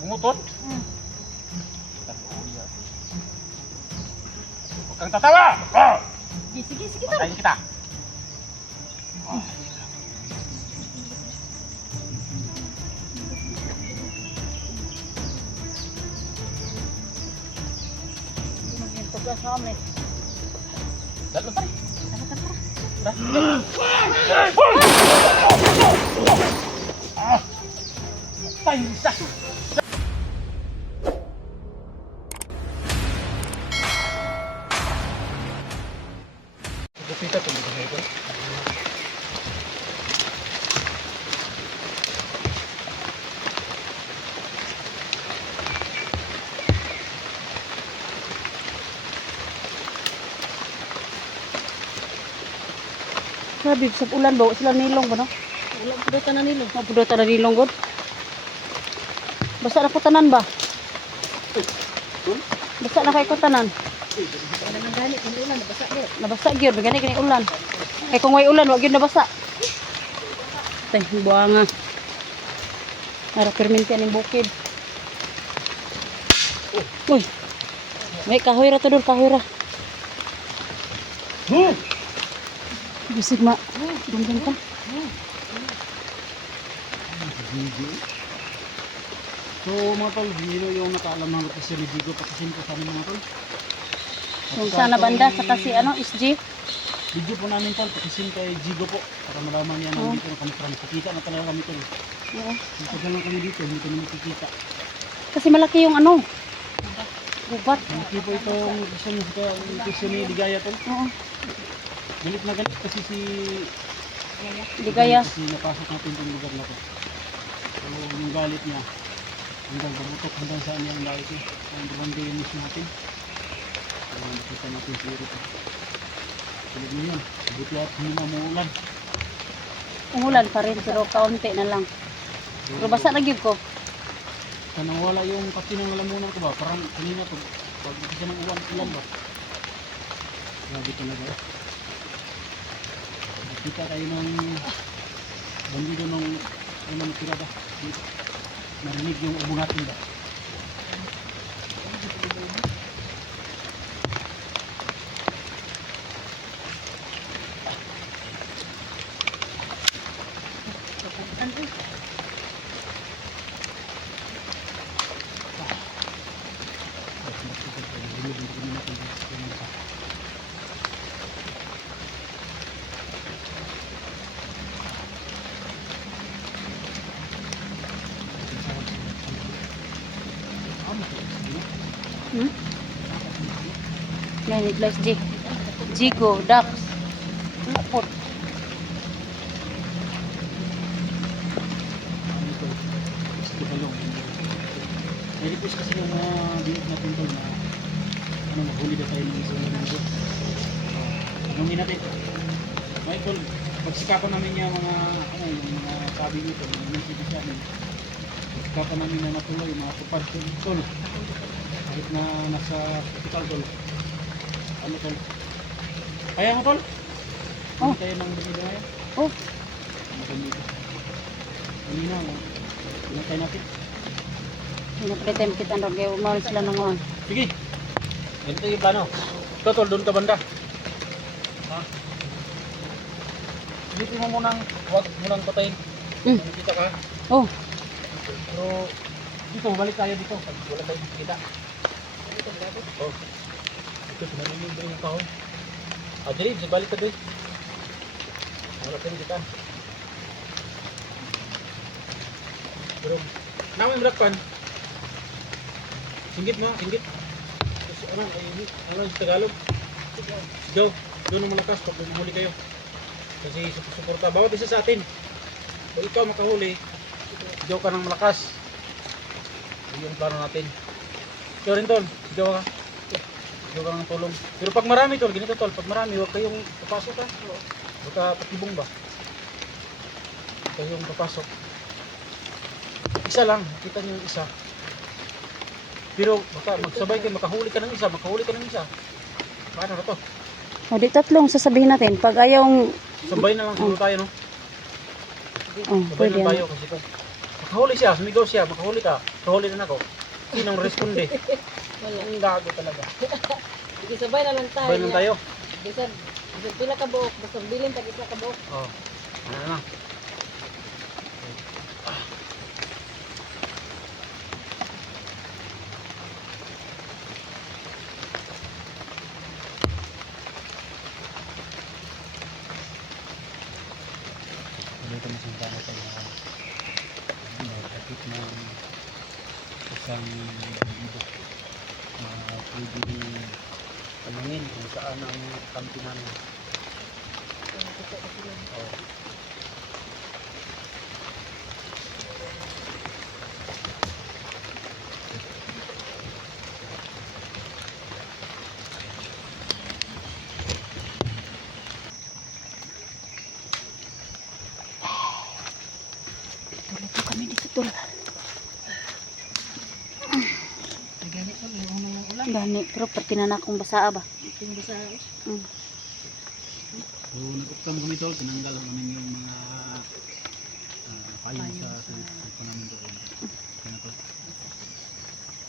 Umutot? Huwag kang tatawa! Oh! Sige, sige. Patayin kita. Tugas namin. Dalo tayo. Tayo isa. Kita tuh di sana itu. Grabe, sa ulan ba? Sila nilong ba, no? Wala po daw tanan nilo. Mapudutan na nilong, God. Basta na ko tanan ba? Basta na kay ko tanan. Wala nang gani kun ulan nabasa gyud. Nabasa gyud, gani ulan. Kay kung may ulan, wag gyud nabasa. Tay, buanga. Ara perminti aning bukid. Uy. May kahoy ra to dul, kahoy ra. Bisig ma. Dungdung ka. So mga tol, dito yung nakaalam ng location ni Jigo patisin ko sa amin mga tol. Kung sana banda sa kasi ano, SG. Video po namin tol, patisin kay Jigo po para malaman niya na dito na kami para makikita na talaga kami tol. Oo. Tagal lang kami dito, hindi kami makikita. Kasi malaki yung ano. Gubat. Malaki po itong location ni Ligaya tol. Oo. Galit na galit kasi si Ligaya. Kasi napasok natin itong lugar na to. So yung galit niya hanggang bumutok hanggang saan yung galit niya. Ang barangay yung miss natin. So nakita natin si Ero. Tulad niyo yun. Buti at hindi na umuulan. Umulan pa rin pero kaunti na lang. Pero basa na gyud ko. Kanang wala yung kasi ng lalamunan ko ba. Parang kanina to. Pag kasi ng ulan ba. Grabe talaga. Kita tayo ng bandido ng ano natira ba dito. Narinig yung ubo natin ba. Yan, i-place G. Jigo, Dax. Lapot. May request kasi yung dinig natin tol na ano, maghuli na tayo ng isang linggo. Tanungin natin. Michael, pagsikapan namin yung mga ano, yung mga sabi nito, yung munisipyo sa amin. Pagsikapan namin na natuloy, mga tupad tol. Kahit na nasa hospital tol. Ano tol? Kaya mo tol? Oh. Kaya ng bumida ngayon? Oh, Ang bumida. Kanina, pinatay natin. pinapalitan kita ng kaya umawin sila ng mga. Sige. Ganito yung plano. Ito tol, doon ka banda. Ha? Dito mo munang, huwag munang patayin. Nakikita ka. Oh, Pero dito, balik tayo dito. Pag wala tayong kita. Oh. Ito, pinarinig din yung kahon. Ah, diri, balik ka diri. Wala tayong kita. Pero, naman yung rakpan. Singgit mo, singgit. Tapos, ano sa Tagalog? Sigaw. Doon ang malakas pag mahuli kayo. Kasi suporta. Bawat isa sa atin. Kung ikaw makahuli, sigaw ka ng malakas. Yun yung plano natin. Ikaw rin tol, sigaw ka. Sigaw ka ng tulong. Pero pag marami tol, ganito tol, pag marami, huwag kayong papasok ka. Huwag ka patibong ba? Huwag kayong papasok. Isa lang, kita nyo yung isa. Pero baka magsabay kayo, makahuli ka ng isa, Paano na to? o di tatlong sasabihin natin. Pag ayaw, Sabay na lang siguro tayo, no? oh, Sabay pwede na yan. tayo kasi kung Makahuli siya, sumigaw siya, makahuli ka. Kahuli na ako. Sinong responde? Wala. Ang gago talaga. Sige, sabay na lang tayo. Sabay lang tayo. Bisan pila ka buok, basta bilin tag isa ka buok. Oh. Ano na? Dito masinta na sa mga kapit na isang bibig na pwede tanungin kung saan ang kampi namin. Oh. Tulog po kami dito, tol. Nagani ko yung unang ng ulan. Gani, pero pati na akong basa ba? Ting basa. Mm. So, nag-uptam kami tol, tinanggal namin yung mga payo sa namin doon. Kaya to.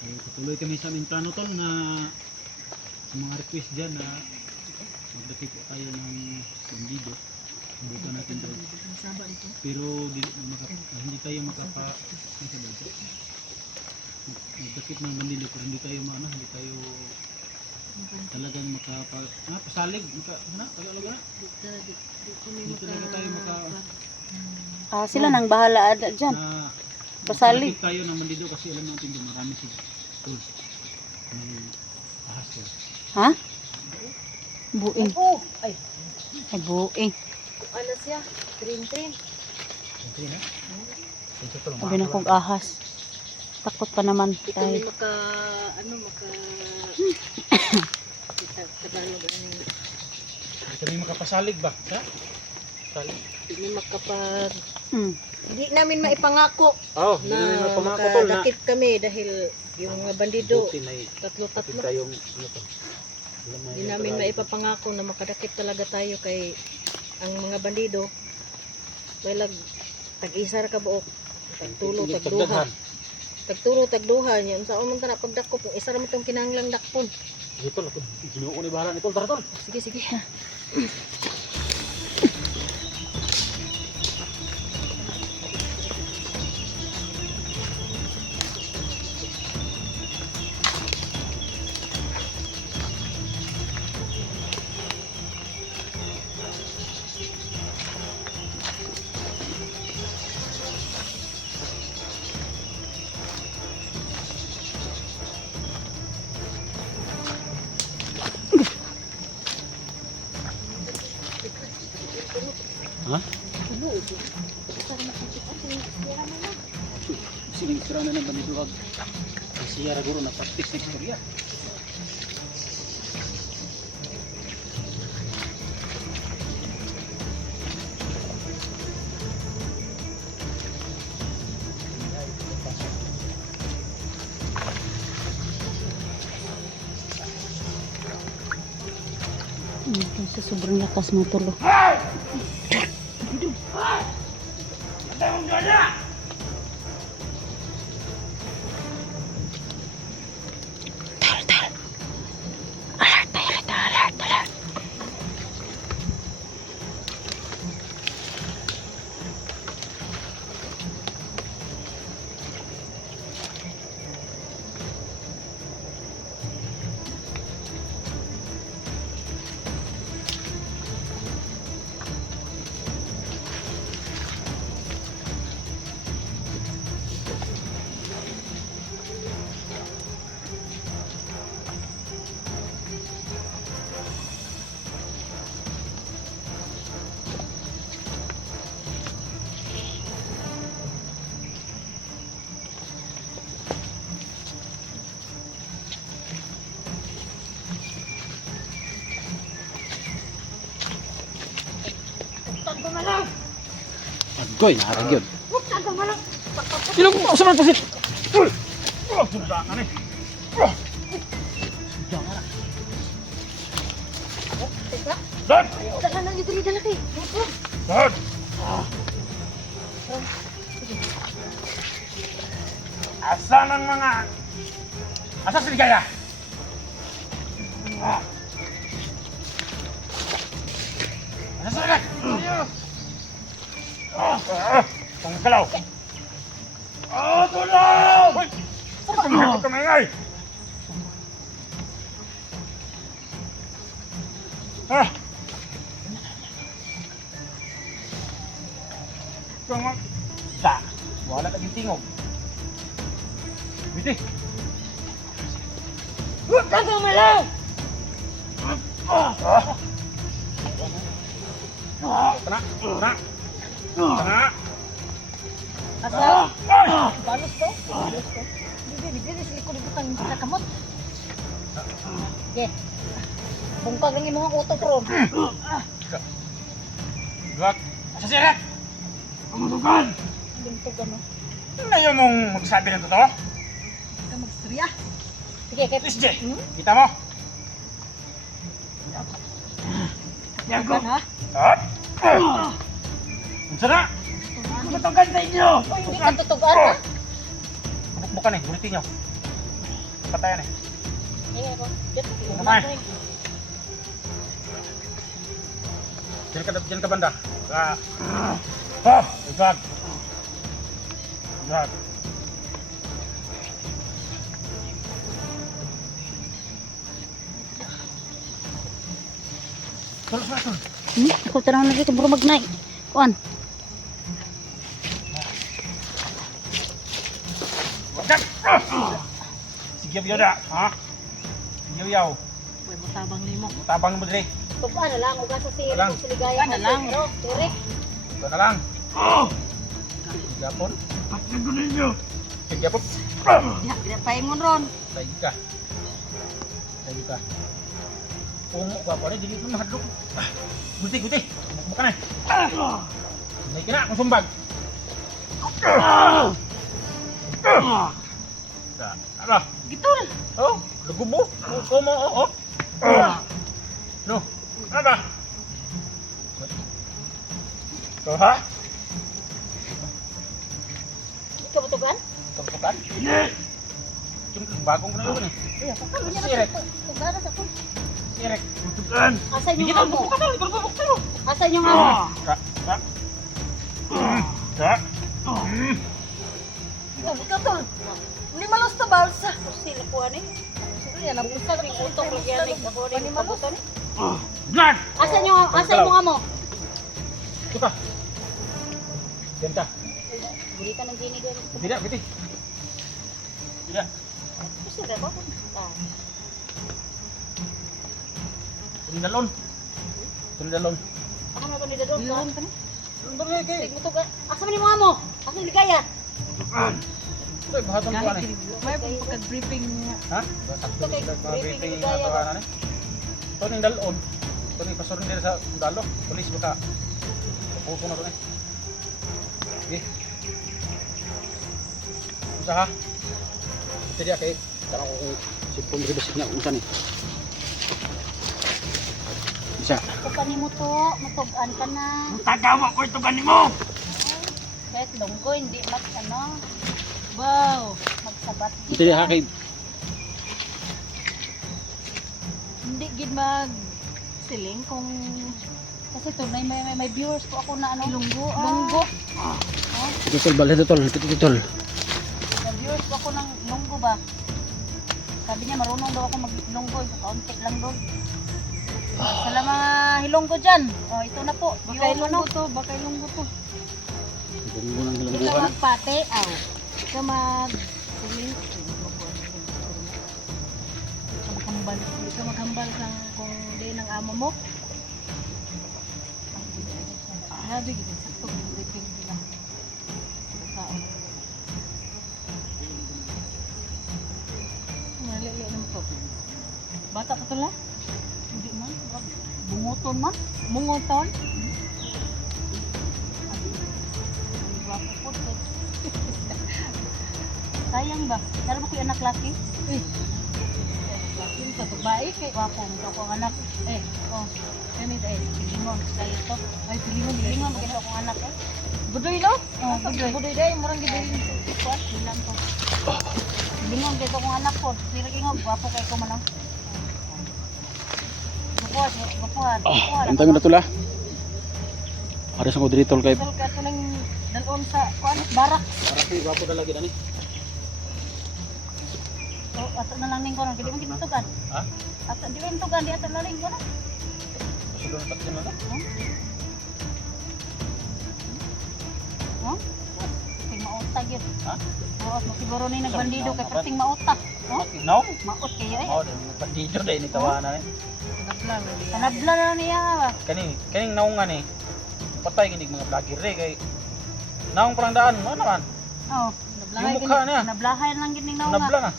So, tutuloy kami sa aming plano tol na sa mga request dyan na magdaki po tayo ng bandido. Subukan natin doon. Saba dito. Pero hindi tayo magdakip ng bandido pero hindi tayo hindi tayo talagang pasalig, Tagalog na. Hindi talaga tayo Ah, sila nang bahala dyan. Pasalig. Magdakip tayo ng bandido kasi alam natin din marami sila tools ng ahas ko. Ha? Buing. Oh, ay, Ay, buing. ano siya? Trin. Okay na? Ito tol, Sabi na kong ahas. Takot pa naman Di tayo. kami Tagalog ano yung Hindi kami makapasalig ba? Ha? Salig? hindi makapag Mm. hindi namin maipangako Oo, hindi na namin mapamako tol na makadakip kami dahil yung mga bandido buti na tatlo tayong ano to. Alam na hindi yung namin Tagalog. maipapangako na makadakip talaga tayo kay ang mga bandido walag tag-isa ra ka buok tagtulo Hindi tagduha pagdaghan. tagtulo tagduha niya unsa man ta na pagdakop yung isa ra man tong kinahanglang dakpon. Ito lang, ginuo ni bahala ni tol, tara tol. Sige. Ha? Sige, sira na ng bandido kag. Siya ra guro na practice sa istorya. Sa sobrang lakas mo tulo. Alert. Agoy, narag yun. Sino ko sa man pasit? Sundangan eh. Dan! Dala lang dito lalaki. Dan! Asan ang mga... Asa si Ligaya? Asa si Ligaya? Kung galaw. Tulong! Huwag kamingay! Sa, wala taging tingog. Biti. Huwag ka gumalaw! Tana. Asa? Balos to? Balos to? Hindi, sila ko nagutang sa kamot. Okay. Bungkag lang yung mga utok, Ron. Luwag. Asa siya? Umutugan! Bungkag ano? Ngayon mong magsabi ng totoo? Huwag ka magstorya. Sige, kaya... Miss J, kita mo? Yago. Ha? Unsa na? Matutugan sa inyo! Hindi ka tutugan, ha? Bukan eh, bulitin nyo. Patayan eh. Ingay ko. Kamay. Diyan ka banda. Igag. Igag. Tulog na, tulog. Ako tanong lagi kung buro magnay. Kuan. Sige, biyoda. Ha? Sige, biyaw. Uy, butabang nimo. Tabang mo dire. Tupa na lang. Uga sa sirik Lang. o siligaya. Na lang. Sirik. Ito na lang. Sige, apon. Sige, apon. Hindi pa mo, Ron. Tayo ka. Tayo ka. Pumo ka pa rin, dili mo mahadlok. Guti. Bukan na. May kina, kung sumbag. Ano? Gitol. Oh, lugo mo. Kumo, oh. No, ano ba? Ito ha? Ikaw butugan? Tutukan? Yung bagong na yun eh. Iya, kakalo niya Sirik. na. Tugan sa ko. Sirek. Tutukan. Asa Hindi yung kita amo? bubuk ka tali, berbubuk tayo. Asa yung amo? Ka. Ka. Ikaw tol. Hindi malos to balsa. Sila ko ani. Yan ang gusto ring utok lagyan ako rin mabuton. Blood! Asa yung amo? Ito ka. Diyan ka. Bili ka ng gini doon. Tidak, biti. Tidak. Gusto ka ba? Tundalon. Tundalon. Ako na to ni Dadon. Dadon ka ni? Berbalik eh. Sige mo to. Asa man yung amo? Asa yung ligaya? Ito, bahatang ko ano eh. May pagka-briefing niya. Ha? Ito kay briefing Briefing ni Gaya. ato ano ni. Ito ning dalon. Ito ning pasor din sa dalo. Pulis baka. Puso na to ni. Sige. Unsa ha? Ito dia kay tanong ko kung sipon diri basig niya unsa ni. Isa. Tukan mo to. Matugan ka na. Tagawa ko ito ganimo. Kahit lunggo, hindi ano. Wow. Magsabat. Ito dia ha kay Hindi gid mag siling kung kasi tunay may viewers po ako na ano lunggo. Lunggo. Tol balik tol, tol. May viewers po ako ng lunggo ba? Sabi niya marunong daw ako maglunggo, kaunti lang doon. Sa mga hilonggo dyan. Oh, ito na po. Baka ilunggo to, baka ilunggo to. Ikaw magpate, aw. Ikaw siling. Ikaw maghambal lang kung di ng amo mo. Sabi gito, sakto yung briefing nila. Kaon. Malili naman to. Bata pa to lang? Hindi man. Bunguton man? Bunguton? Gwapo po to. Sayang ba? Dala mo ko yung anak laki? Laki sa babae kay gwapo. Ito ko ang anak. Oh. Ganito pilingon. Kaya ito. Ay, pilingon. Maganda akong anak eh. Budoy no? Oh, budoy. Budoy dahil. Murang gidoy. Kuat, bilang to. Bingog dito kong anak ko. Pero ingog, gwapo kay ko man lang. Gupuan. Antay mo na tula. Aras ako diri tol kay. Tol ka ito lang dalon sa kuan barak. Para kay gwapo na lagi ani. So, ato na lang ning kono, dili man gitutugan. Ha? Ato dili man tugan di ato na lang kono. Sulo na tatlo na. Oh? Perting mauta gyud. Ha? Oo, siguro ni nagbandido kay perting mauta. Oh? No? Maot kayo eh. Oh, bandido dai ni tawana eh. Tanabla na niya. Kaning naungan eh. Patay ginig mga vlogger eh kay naong parang daan mo naman. Oh, Yung mukha niya. nablahay lang gid ning naunga. Nabla na.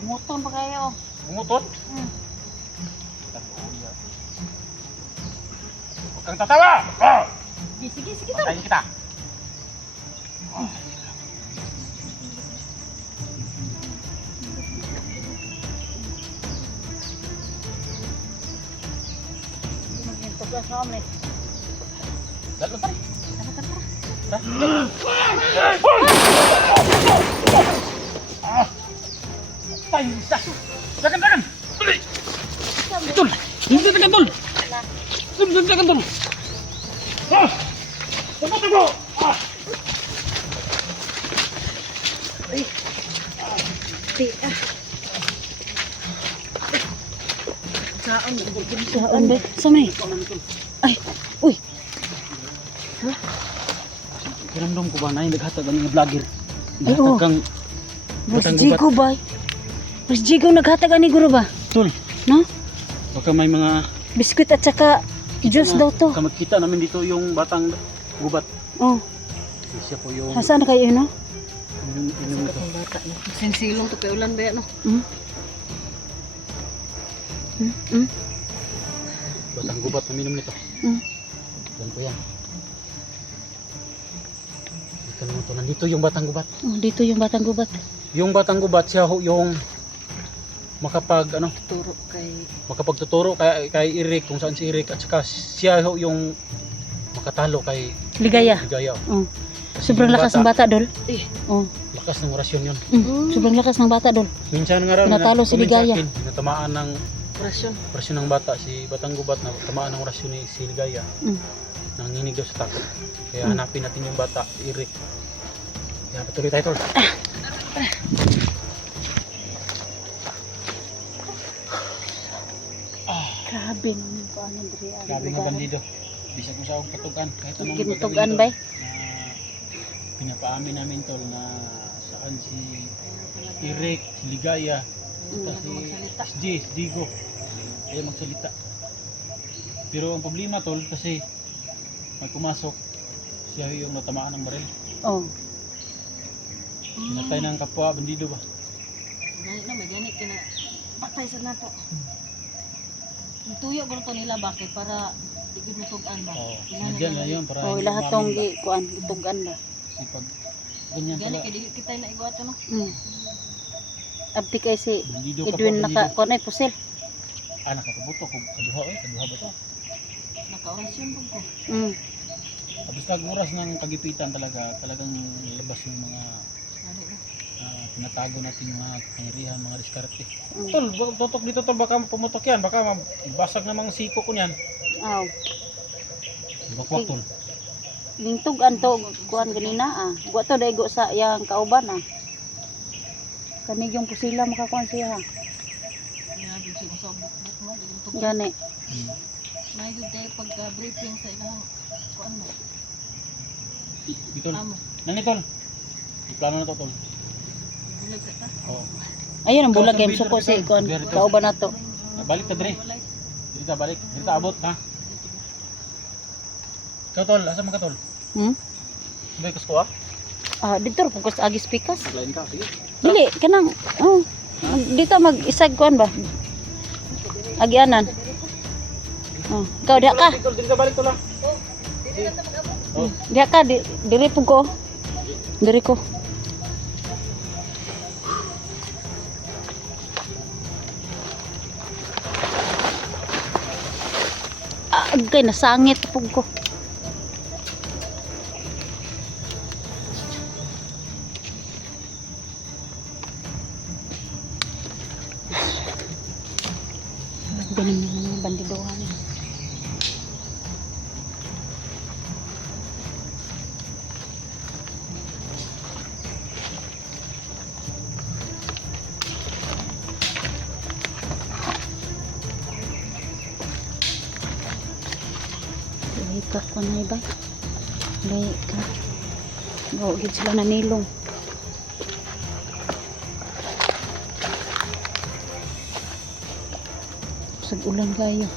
Muton pa kayo. Umuton. Mm. Huwag kang tatawa! Oh! Sige, tol. Patayin kita. Magtugas na kami. Dalo tayo. Tayo isa. Dagan! Dali! Tol! Hindi dagan tol! Hindi dagan tol! Ah! Tago! Ah! Saan ba? Saan man eh? Ay, uy. Kinamdom ko ba na yung naghatag ang mga vlogger? Ay, oo. Naghatag kang Mas batang Jigo gubat. ba? Mas Jigo naghatag ani guro ba? Tol, No? baka may mga Biskuit at saka juice daw to. Makita namin dito yung batang gubat. Oh, Siya po yung saan na kayo no? inom nito. Sinsilong to kay ulan ba no? Batang gubat na minom nito. Yan po yan. Dito naman to. Nandito yung batang gubat. Oh, dito yung batang gubat. Yung batang gubat siya ho yung makapagtuturo kay Eric kung saan si Eric at saka siya ho yung makatalo kay Ligaya. Ligaya. Oh. Kasi Sobrang yung lakas ng bata dol. Oh. Lakas ng orasyon yun. Sobrang lakas ng bata dol. Minsan nga raw Tinatalo si Ligaya. Natamaan ng orasyon ng bata si batang gubat na tamaan ng orasyon ni si Ligaya. Nanginginig daw sa takot. Kaya hanapin natin yung bata, Eric. Kaya patuloy tayo tol. Grabe naman ko ano diri. Grabe nga bandido. Bisa ko sa og katugan kahit anong Ginutugan gagawin, ba? tol, na pinapaamin namin tol na saan si Eric, si Ligaya, si SJ, si Digo. Ay magsalita. Pero ang problema tol kasi may pumasok siya yung natamaan ng baril. Oh. Pinatay ng kapwa bandido ba? Ganit na, may ganit kina patay sa nato. Tuyo ko to nila bakit para digid mutugan ba. Oo. Sinadyan na yun para Oh, hindi lahat umamin tong ba? kuan gitugan ba. Kasi pag ganyan Ganit pala kay dili kita na igwato no. Abdi kay si bandido ka Edwin pa naka kuan ay pusil. nakapabuto ko kaduha ba to? Naka-orasyon pug ko. Tapos tag oras ng kagipitan talagang labas yung mga Ano na. tinatago natin yung mga kapangyarihan, mga diskarte. Tol, tutok dito tol, baka pumutok yan, baka mabasag na mga siko ko niyan. Aw. Bakwak tol. Lingtugan to kuan ganina ah. Wa to daigo sa yang kauban ah. Kanig yung pusila makakuan siya ha. Grabe siya sa bukbuk mo digid mutugan. Gani. May gud kay pagka briefing sa ilang kuan mo. Dito. Amo. Nani tol? Plano na to tol. Bilag sa ta. Oo. Ayun ang bulag game suko si kuan kauban nato. Balik ta dire. Dito ta balik. Dito ta abot ha. Ikaw tol, asa man ka tol? Sabay kus ko ah. Ah, dito ra pugos agis pikas. Lain ka, sige. Dili kanang oh. Dito mag-isag kuan ba? Agianan. Oh, ikaw diha ka. Tol, dito ka balik tol ah. Diha ka diri pug ko. Diri ko. Agay nasangit pug ko. Grabe naman yung mga bandidohan. Ikak ko na iba. Ikak. Gawagid sila na nilong. Sa ulan kayo.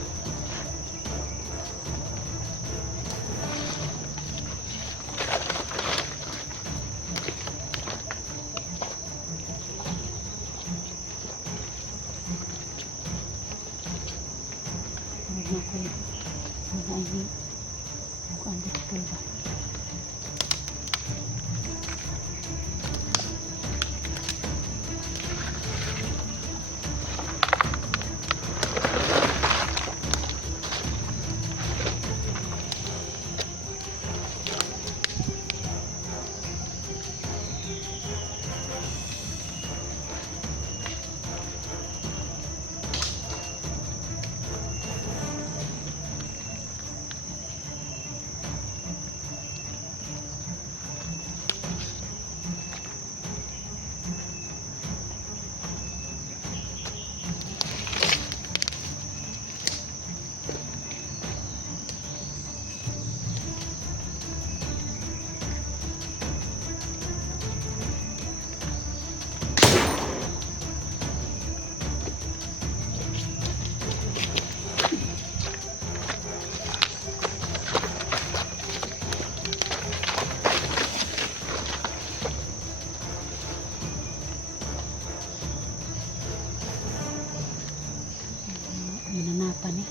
Ginanapan eh.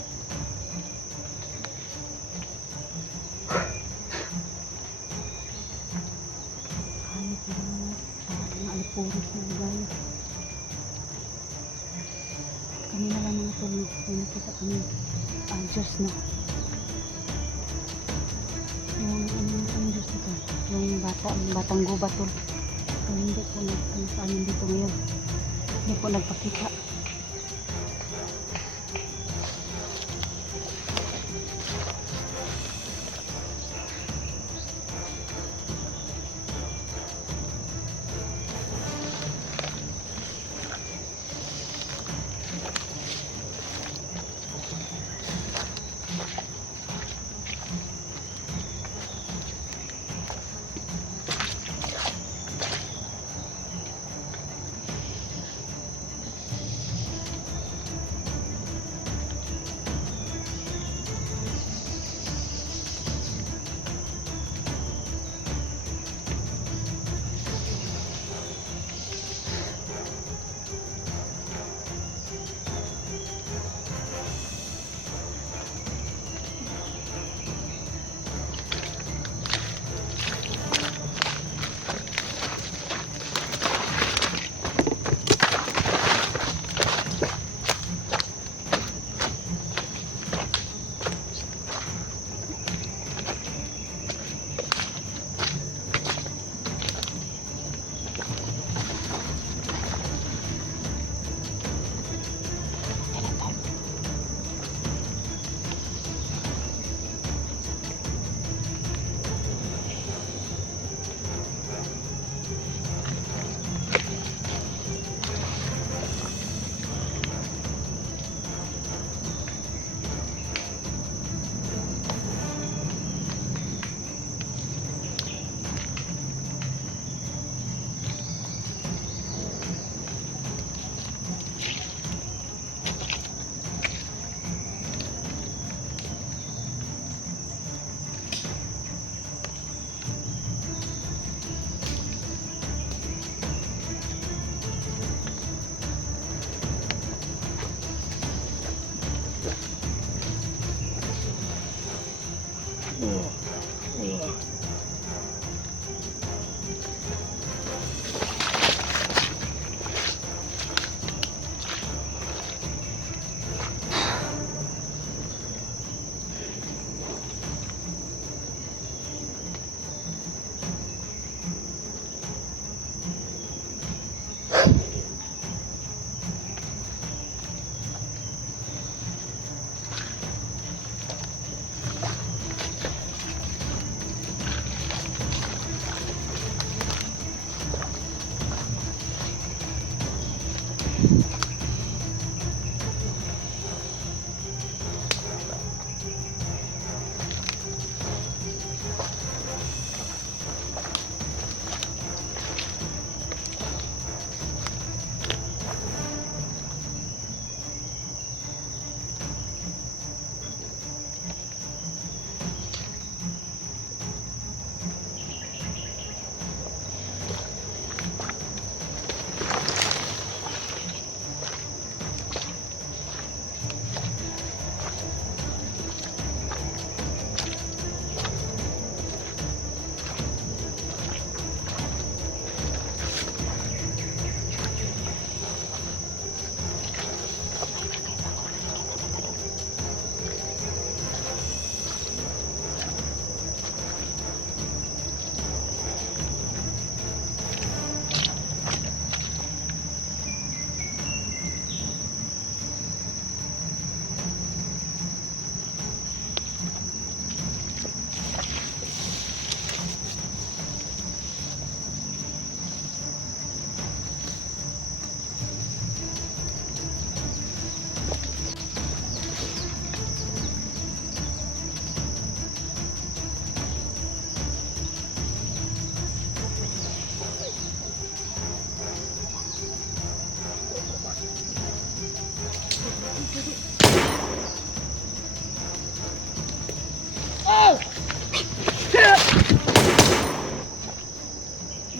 Ano po parang alipurot na gaya. Kanina lang mga tulong. May nakita kami. Diyos na. Yung Diyos na to. Yung batang gubatol. So, hindi po saan dito ngayon. Hindi po nagpakita.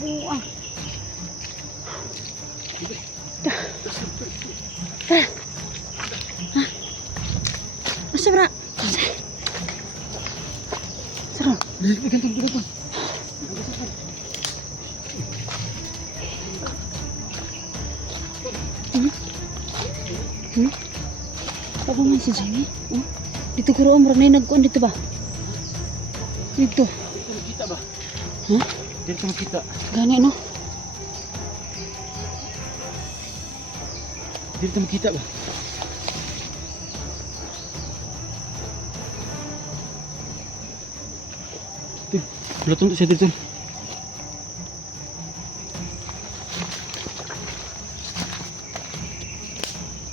Buang. Masa bra? Sarap. Gantung. Apa man si Jamie? Dito ko roon, maraming nagkuhan dito ba? Dito. Dito makita ba? Huh? Dito makita. Gani no? Dito makita ba? Tuh, belum siya dito.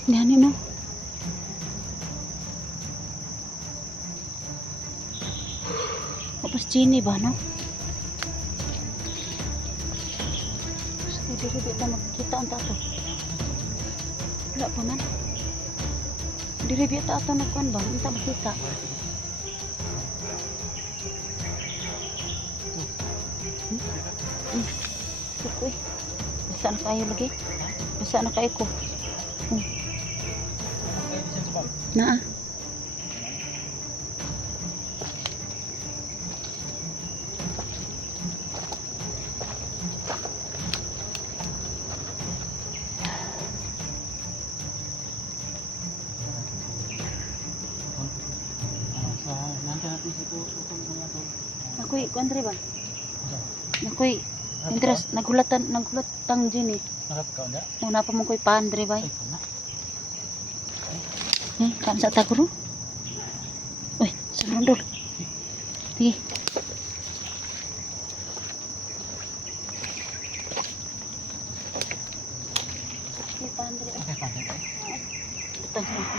Gani no? Tapos Jenny ba no? Dito na magkita ang tato. Wala pa man. Diri biya tato nagkuhan ba? Hindi makita. Sukoy. Basa na kayo lagi. Basa na kayo ko. Naa. Nakoy, kuandre ba? Nakoy, interest, naghulatang Jenny. Nakap ka anda? Una pa mong ko'y paandre ba? Ay, kana. Kan sa taguro? Uy, sumundol. Sige. Uy, paandre ba? Okay, pantay. Ito, ako.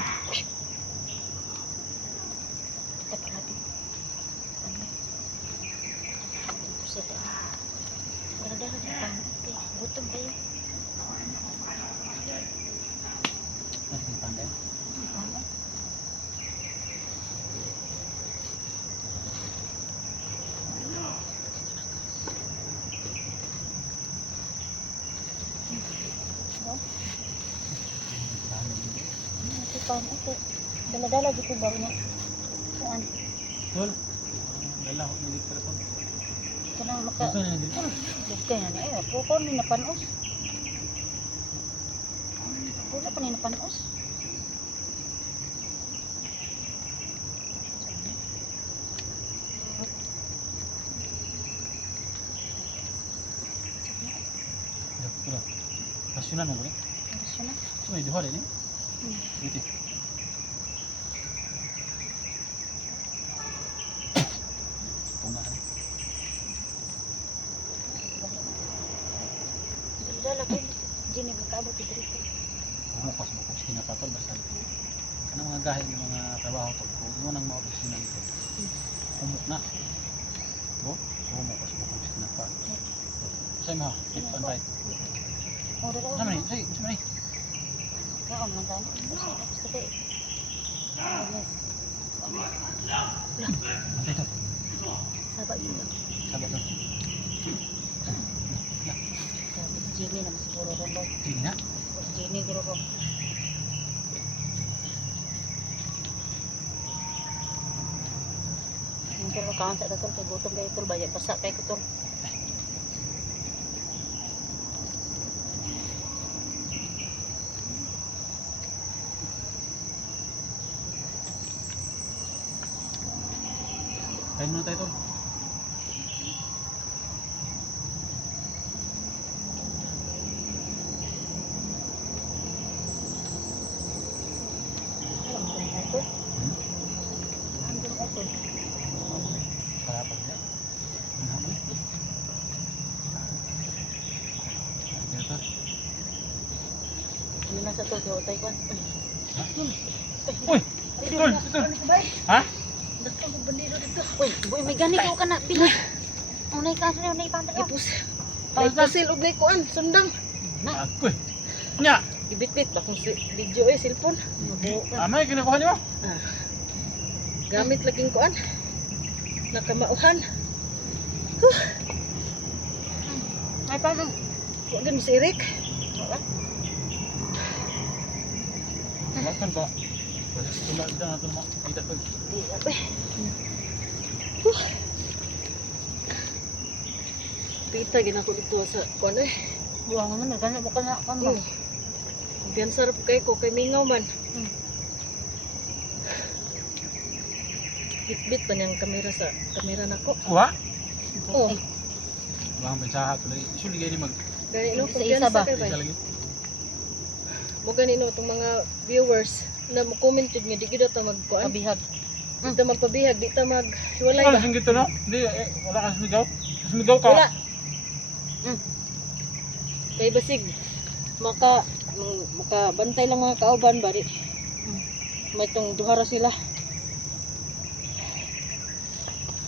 Kita palagi. Dala-dala di pa. Gutom kayo. Natin pantay. Dala-dala gitu ba niya? Saan? Tol. Dala ko ng telepon. Kanang maka... Ito na dito. Lugkay na niya. Ayaw, po ni napanos. Wala pa ni napanos. Ito. Kasyonan mo ba? Gusto na. So, may duha rin eh. Dito. Tunga rin. Dala-dala ko. Jenny, makaabot dito. Humukas mo kung sinapatol basta. Ano mga gahe ng mga trabaho to? Kung mo nang maopisina nito. Humuk na. Bo, humukas mo kung sinapatol. Say mo, left and right. Oh, dito. Ano ni? Say, sama ni. Oo, man tayo. Basta kayo. Antay to. Sabay sila. Sabat to. Sabi si Jenny naman siguro ron daw. Sige na. Si Jenny guro ko. Ang pero kaan sa katol kay gutom kay katol baya basa kay katol. Kain muna tayo to. Parapan niya. Dito. Ano na sa to kay utay kon. Uy! Tol! Tol! Ha? Dako mo bandido dito. Uy, boy may gani ko kana pila. Unay ka na unay pa dito. Ipus. Ay pasil og kuan sundang. Ako eh. Nya! Ibit-bit ba kung video cellphone. Amay, kinukuha niyo? Gamit laging kuan. Nakamauhan. Ay paano? Wa gan si Eric. Makan ba? Kasi tulad na natin mo. Kita ko. Di apa. Pita gina ko dito sa kuan eh. Buang man kana mo kana kan ba. Biyan sarap kay ko kay mingaw man. Bit-bit pa niyang kamera nako. Kuha? Oh, Bang mensahe tuloy. Isu ligay ni mag gani no Isa ba? kay isa lagi. mo gani no tong mga viewers na mo comment jud nga di gyud ta magkuan. Kabihag. Di ta magpabihag, di ta maghiwalay Wala ba? sing gito no? Hindi wala ka sumigaw. Sumigaw ka. Wala. Kay basig makabantay lang mga kauban ba di. May tong duhara sila.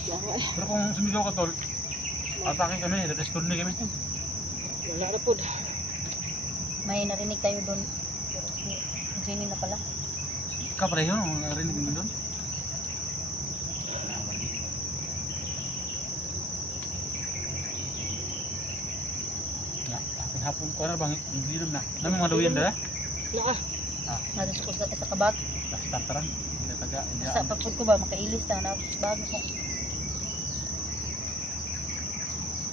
Yawa eh. Pero kung sumigaw ka tol, atake kami, respond ni kami. Wala na pod. May narinig tayo doon. Pero si Jenny na pala. Ka pareho, narinig mo doon? Ya, hapon ko na bang hindi na. Nami mga dawiyan dala. Naa. Nado sa kabag. Starteran, hindi taga. Sa pagpud ko ba makailis na bago ko.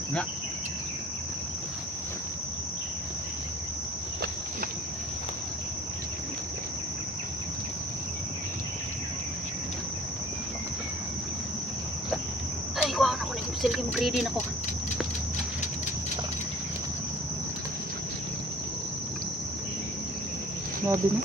Nga. Ay, wow na ko na yung silgi mag-ready na ko. Grabe na.